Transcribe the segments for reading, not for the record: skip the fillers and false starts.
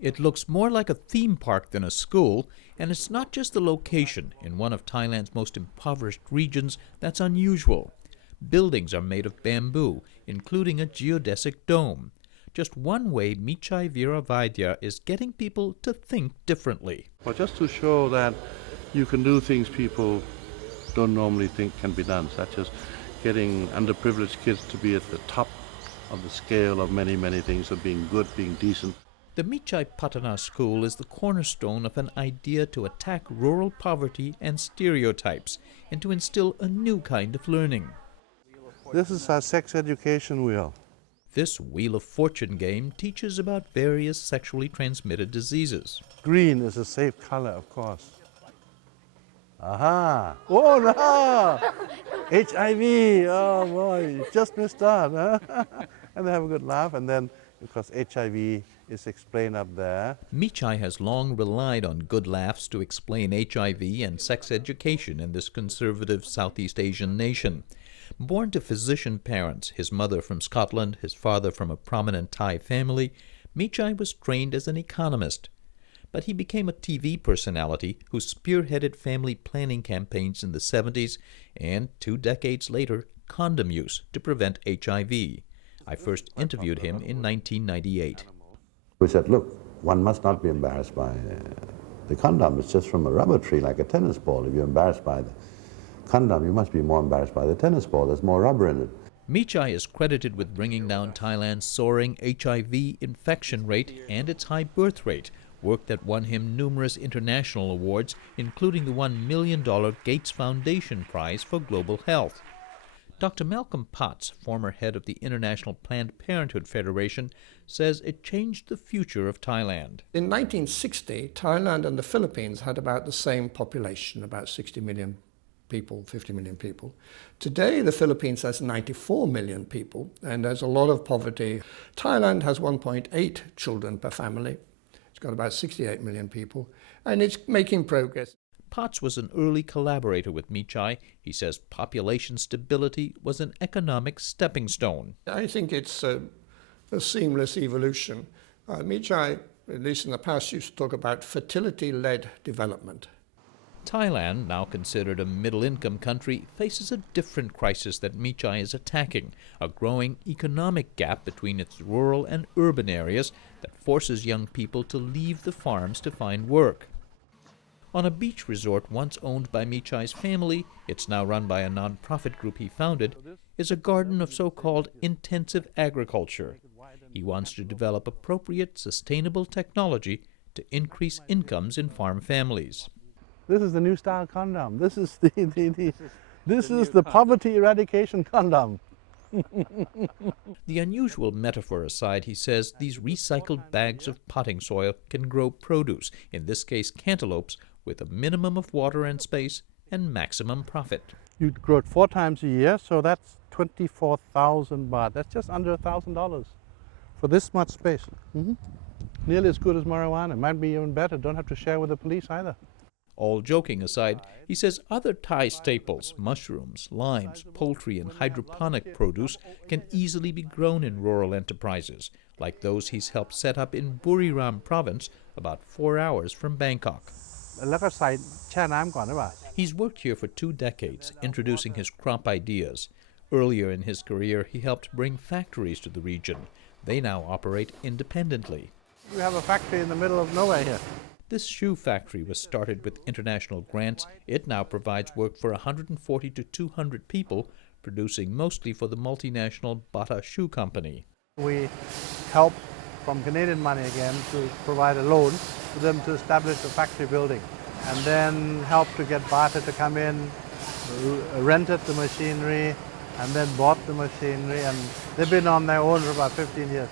It looks more like a theme park than a school, and it's not just the location in one of Thailand's most impoverished regions that's unusual. Buildings are made of bamboo, including a geodesic dome. Just one way Michai Viravaidya is getting people to think differently. Well, just to show that you can do things people don't normally think can be done, such as getting underprivileged kids to be at the top of the scale of many, many things, of being good, being decent. The Michai Patana School is the cornerstone of an idea to attack rural poverty and stereotypes and to instill a new kind of learning. This is our sex education wheel. This Wheel of Fortune game teaches about various sexually transmitted diseases. Green is a safe color, of course. Aha! Oh no! HIV! Oh boy, you just missed out, huh? And they have a good laugh, and then, because HIV is explained up there. Michai has long relied on good laughs to explain HIV and sex education in this conservative Southeast Asian nation. Born to physician parents, his mother from Scotland, his father from a prominent Thai family, Michai was trained as an economist. But he became a TV personality who spearheaded family planning campaigns in the 70s and, 2 decades later, condom use to prevent HIV. I first interviewed him in 1998. We said, look, one must not be embarrassed by the condom. It's just from a rubber tree, like a tennis ball. If you're embarrassed by the condom, you must be more embarrassed by the tennis ball. There's more rubber in it. Michai is credited with bringing down Thailand's soaring HIV infection rate and its high birth rate, work that won him numerous international awards, including the $1 million Gates Foundation Prize for Global Health. Dr. Malcolm Potts, former head of the International Planned Parenthood Federation, says it changed the future of Thailand. In 1960, Thailand and the Philippines had about the same population, about 60 million people, 50 million people. Today, the Philippines has 94 million people, and there's a lot of poverty. Thailand has 1.8 children per family. It's got about 68 million people, and it's making progress. Potts was an early collaborator with Michai. He says population stability was an economic stepping stone. I think it's a seamless evolution. Michai, at least in the past, used to talk about fertility-led development. Thailand, now considered a middle-income country, faces a different crisis that Michai is attacking, a growing economic gap between its rural and urban areas that forces young people to leave the farms to find work. On a beach resort once owned by Michai's family, it's now run by a non-profit group he founded, is a garden of so-called intensive agriculture. He wants to develop appropriate, sustainable technology to increase incomes in farm families. This is the new style condom. This is the poverty eradication condom. The unusual metaphor aside, he says these recycled bags of potting soil can grow produce, in this case cantaloupes, with a minimum of water and space and maximum profit. You grow it 4 times a year, so that's 24,000 baht. That's just under $1,000 for this much space. Nearly as good as marijuana. Might be even better. Don't have to share with the police either. All joking aside, he says other Thai staples, mushrooms, limes, poultry, and hydroponic produce can easily be grown in rural enterprises, like those he's helped set up in Buriram province, about 4 hours from Bangkok. He's worked here for 2 decades, introducing his crop ideas. Earlier in his career, he helped bring factories to the region. They now operate independently. We have a factory in the middle of nowhere here. This shoe factory was started with international grants. It now provides work for 140 to 200 people, producing mostly for the multinational Bata Shoe Company. We help from Canadian money again to provide a loan for them to establish a factory building, and then help to get Bata to come in, rented the machinery, and then bought the machinery, and they've been on their own for about 15 years.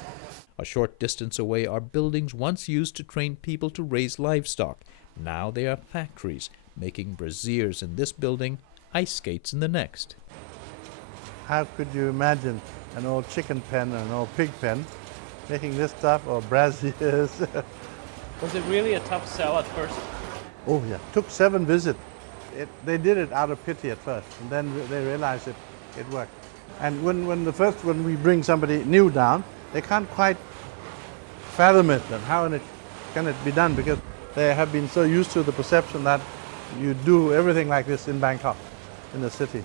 A short distance away are buildings once used to train people to raise livestock. Now they are factories, making braziers in this building, ice skates in the next. How could you imagine an old chicken pen and an old pig pen making this stuff, or braziers? Was it really a tough sell at first? Oh yeah, took 7 visits. They did it out of pity at first, and then they realized it worked. And when we bring somebody new down, they can't quite fathom it and how can it be done, because they have been so used to the perception that you do everything like this in Bangkok, in the city.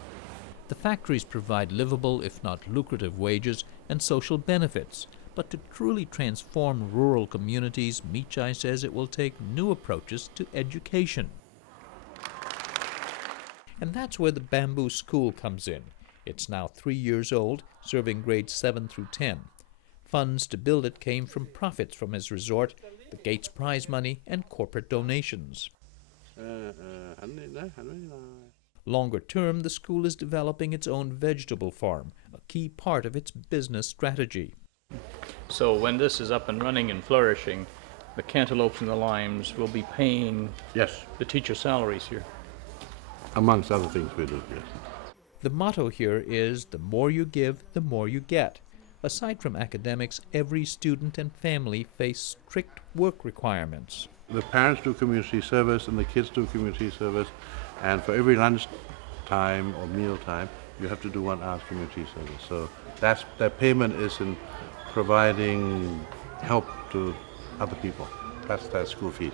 The factories provide livable, if not lucrative, wages and social benefits. But to truly transform rural communities, Michai says it will take new approaches to education. And that's where the Bamboo School comes in. It's now 3 years old, serving grades 7 through 10. Funds to build it came from profits from his resort, the Gates Prize money, and corporate donations. Longer term, the school is developing its own vegetable farm, a key part of its business strategy. So when this is up and running and flourishing, the cantaloupes and the limes will be paying Yes, the teacher salaries here. amongst other things we do, yes. The motto here is, the more you give, the more you get. Aside from academics, every student and family face strict work requirements. The parents do community service and the kids do community service, and for every lunch time or meal time, you have to do 1 hour's community service. So their payment is in providing help to other people. That's their school fees.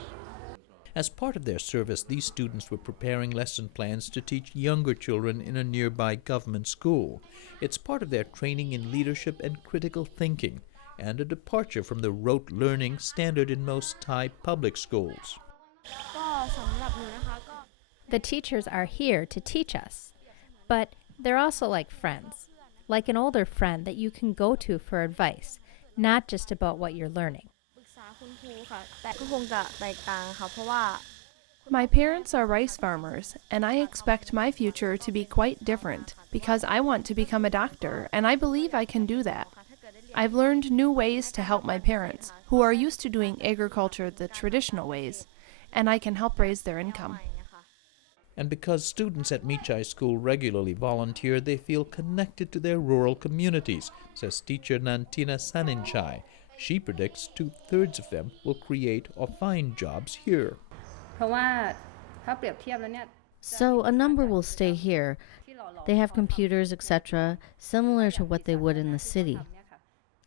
As part of their service, these students were preparing lesson plans to teach younger children in a nearby government school. It's part of their training in leadership and critical thinking, and a departure from the rote learning standard in most Thai public schools. The teachers are here to teach us, but they're also like friends, like an older friend that you can go to for advice, not just about what you're learning. My parents are rice farmers, and I expect my future to be quite different because I want to become a doctor, and I believe I can do that. I've learned new ways to help my parents, who are used to doing agriculture the traditional ways, and I can help raise their income. And because students at Michai School regularly volunteer, they feel connected to their rural communities, says teacher Nantina Saninchai. She predicts 2/3 of them will create or find jobs here. So a number will stay here. They have computers, etc., similar to what they would in the city.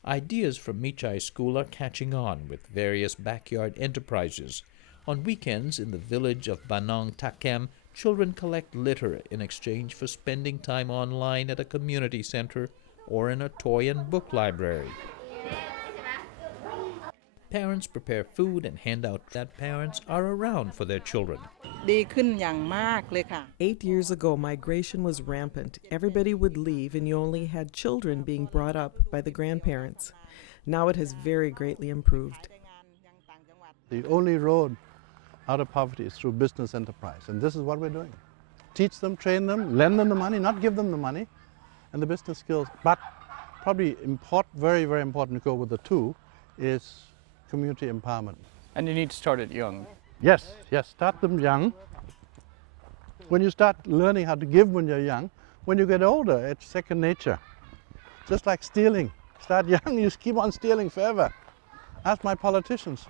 Ideas from Michai School are catching on with various backyard enterprises. On weekends in the village of Banong Takem, children collect litter in exchange for spending time online at a community center or in a toy and book library. Parents prepare food and hand out that parents are around for their children. ดีขึ้นอย่างมากเลยค่ะ 8 years ago, migration was rampant. Everybody would leave, and you only had children being brought up by the grandparents. Now it has very greatly improved. The only road out of poverty is through business enterprise, and this is what we're doing. Teach them, train them, lend them the money, not give them the money, and the business skills. But probably very, very important to go with the two is community empowerment. And you need to start it young. Yes, start them young. When you start learning how to give when you're young, when you get older, it's second nature. Just like stealing. Start young, you keep on stealing forever. Ask my politicians.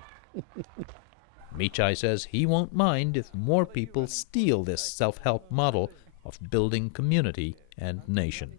Michai says he won't mind if more people steal this self-help model of building community and nation.